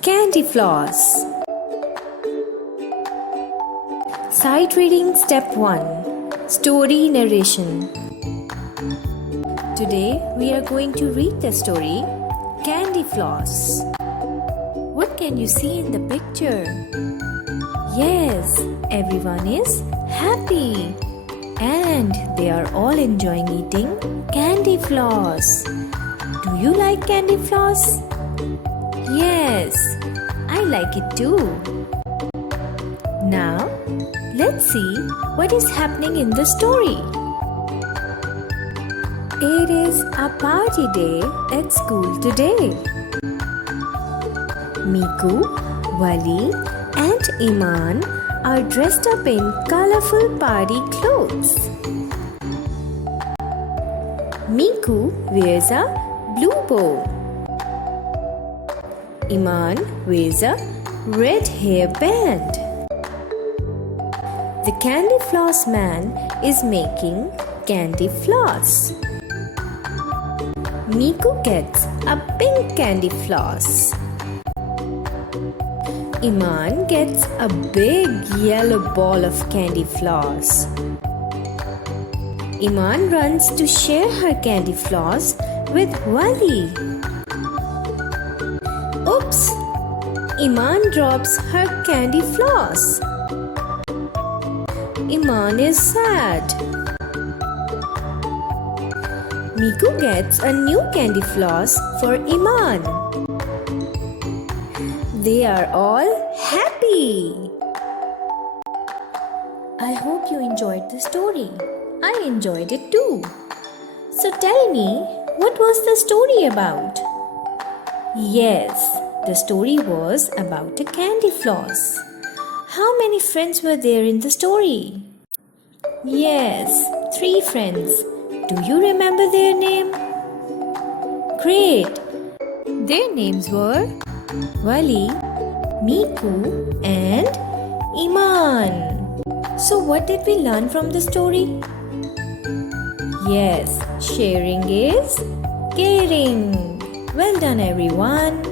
Candy Floss. Sight reading step 1. Story narration. Today we are going to read the story Candy Floss. What can you see in the picture? Yes, everyone is happy and they are all enjoying eating candy floss. Do you like candy floss? Yes, I like it too. Now, let's see what is happening in the story. It is a party day at school today. Miku, Wali and Iman are dressed up in colorful party clothes. Miku wears a blue bow. Iman wears a red hairband. The candy floss man is making candy floss. Miku gets a pink candy floss. Iman gets a big yellow ball of candy floss. Iman runs to share her candy floss with Wali. Oops! Iman drops her candy floss. Iman is sad. Miku gets a new candy floss for Iman. They are all happy. I hope you enjoyed the story. I enjoyed it too. So tell me, what was the story about? Yes, the story was about a candy floss. How many friends were there in the story? Yes, 3 friends. Do you remember their name? Great! Their names were Wali, Miku and Iman. So what did we learn from the story? Yes, sharing is caring. Well done everyone.